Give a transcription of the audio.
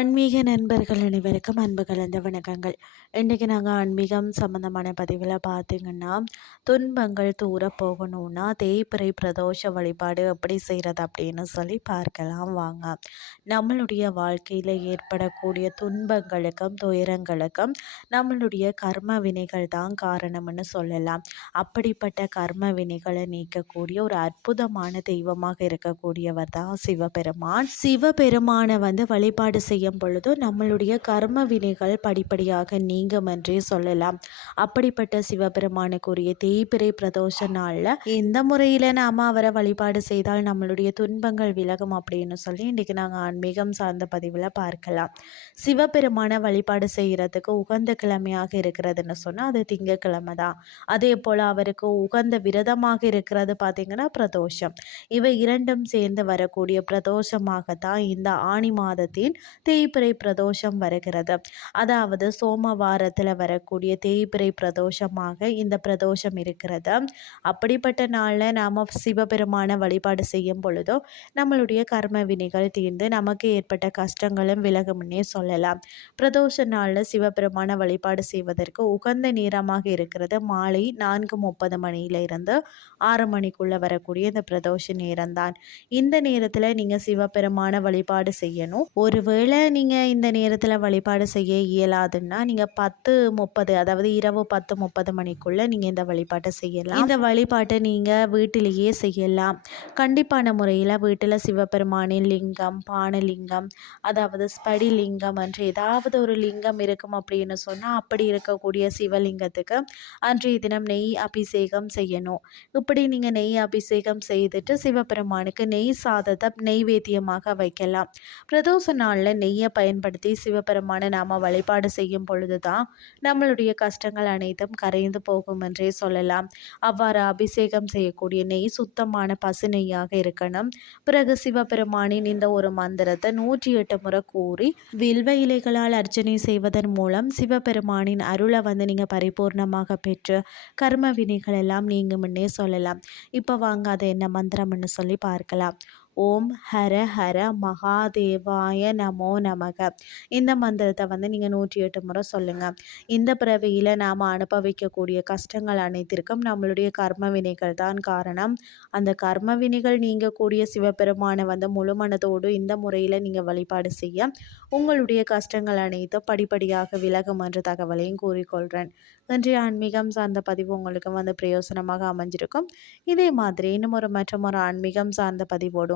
ஆன்மீக நண்பர்கள் அனைவருக்கும் அன்பு கலந்த வணக்கங்கள். இன்றைக்கி நாங்கள் ஆன்மீகம் சம்மந்தமான பதிவில் பார்த்திங்கன்னா துன்பங்கள் தூர போகணும்னா தேய்பிறை பிரதோஷ வழிபாடு எப்படி செய்கிறது அப்படின்னு சொல்லி பார்க்கலாம் வாங்க. நம்மளுடைய வாழ்க்கையில் ஏற்படக்கூடிய துன்பங்களுக்கும் துயரங்களுக்கும் நம்மளுடைய கர்ம வினைகள் தான் காரணம்னு சொல்லலாம். அப்படிப்பட்ட கர்ம வினைகளை நீக்கக்கூடிய ஒரு அற்புதமான தெய்வமாக இருக்கக்கூடியவர் தான் சிவபெருமான். சிவபெருமானை வந்து வழிபாடு செய்ய செய்யும் பொழுது நம்மளுடைய கர்ம வினைகள் படிப்படியாக நீங்கும் என்றே சொல்லலாம். அப்படிப்பட்ட சிவபெருமானுக்குரிய தேய்பிரை பிரதோஷ நாளில் எந்த முறையில் நாம் அவரை வழிபாடு செய்தால் நம்மளுடைய துன்பங்கள் விலகும் அப்படின்னு சொல்லி இன்றைக்கி நாங்கள் ஆன்மீகம் சார்ந்த பதிவில் பார்க்கலாம். சிவபெருமானை வழிபாடு செய்கிறதுக்கு உகந்த கிழமையாக இருக்கிறதுன்னு சொன்னால் அது திங்கக்கிழமை தான். அதே போல் அவருக்கு உகந்த விரதமாக இருக்கிறது பார்த்திங்கன்னா பிரதோஷம். இவை இரண்டும் சேர்ந்து வரக்கூடிய பிரதோஷமாகத்தான் இந்த ஆணி மாதத்தின் தேய்பிறை பிரதோஷம் வருகிறது. அதாவது சோமவாரத்தில் வரக்கூடிய தேய்பிறை பிரதோஷமாக இந்த பிரதோஷம் இருக்கிறது. அப்படிப்பட்ட நாளில் நாம் சிவபெருமான வழிபாடு செய்யும் பொழுதோ நம்மளுடைய கர்ம வினைகள் தீர்ந்து நமக்கு ஏற்பட்ட கஷ்டங்களும் விலகும்னே சொல்லலாம். பிரதோஷ நாளில் சிவபெருமான வழிபாடு செய்வதற்கு உகந்த நேரமாக இருக்கிறது. மாலை நான்கு முப்பது மணியிலிருந்து ஆறு மணிக்குள்ளே வரக்கூடிய இந்த பிரதோஷ நேரம்தான். இந்த நேரத்தில் நீங்கள் சிவபெருமான வழிபாடு செய்யணும். ஒருவேளை ஒருவேளை நீங்கள் இந்த நேரத்தில் வழிபாடு செய்ய இயலாதுன்னா நீங்கள் பத்து முப்பது அதாவது இரவு பத்து முப்பது மணிக்குள்ளே நீங்கள் இந்த வழிபாட்டை செய்யலாம். இந்த வழிபாட்டை நீங்கள் வீட்டிலேயே செய்யலாம். கண்டிப்பான முறையில் வீட்டில் சிவபெருமானின் லிங்கம் பானலிங்கம் அதாவது ஸ்படிலிங்கம் என்று ஏதாவது ஒரு லிங்கம் இருக்கும் அப்படின்னு சொன்னால் அப்படி இருக்கக்கூடிய சிவலிங்கத்துக்கு அன்றைய தினம் நெய் அபிஷேகம் செய்யணும். இப்படி நீங்கள் நெய் அபிஷேகம் செய்துட்டு சிவபெருமானுக்கு நெய் சாதத்தை நெய்வேத்தியமாக வைக்கலாம். பிரதோஷ நாளில் நெய் நெய்யை பயன்படுத்தி சிவபெருமானை நாம் வழிபாடு செய்யும் பொழுது தான் நம்மளுடைய கஷ்டங்கள் அனைத்தும் கரைந்து போகும் என்றே சொல்லலாம். அவ்வாறு அபிஷேகம் செய்யக்கூடிய நெய் சுத்தமான பசு நெய்யாக இருக்கணும். பிறகு சிவபெருமானின் இந்த ஒரு மந்திரத்தை நூற்றி எட்டு முறை கூறி வில்வ இலைகளால் அர்ச்சனை செய்வதன் மூலம் சிவபெருமானின் அருளை வந்து நீங்கள் பரிபூர்ணமாக பெற்று கர்ம வினைகள் எல்லாம் நீங்கும்னே சொல்லலாம். இப்போ வாங்க அதை என்ன மந்திரம்னு சொல்லி பார்க்கலாம். ஓம் ஹர ஹர மகாதேவாய நமோ நமக. இந்த மந்திரத்தை வந்து நீங்கள் நூற்றி எட்டு முறை சொல்லுங்கள் இந்த பிறவியில் நாம் அனுபவிக்கக்கூடிய கஷ்டங்கள் அனைத்திற்கும் நம்மளுடைய கர்ம வினைகள் தான் காரணம். அந்த கர்ம வினைகள் நீங்கக்கூடிய சிவபெருமானை வந்து முழு மனதோடு இந்த முறையில் நீங்கள் வழிபாடு செய்ய உங்களுடைய கஷ்டங்கள் அனைத்தும் படிப்படியாக விலகும் என்ற தகவலையும் கூறிக்கொள்கிறேன் இன்றைய ஆன்மீகம் சார்ந்த பதிவு உங்களுக்கு வந்து பிரயோசனமாக அமைஞ்சிருக்கும். இதே மாதிரி இன்னும் ஒரு மற்றும் ஒரு ஆன்மீகம் சார்ந்த பதிவோடு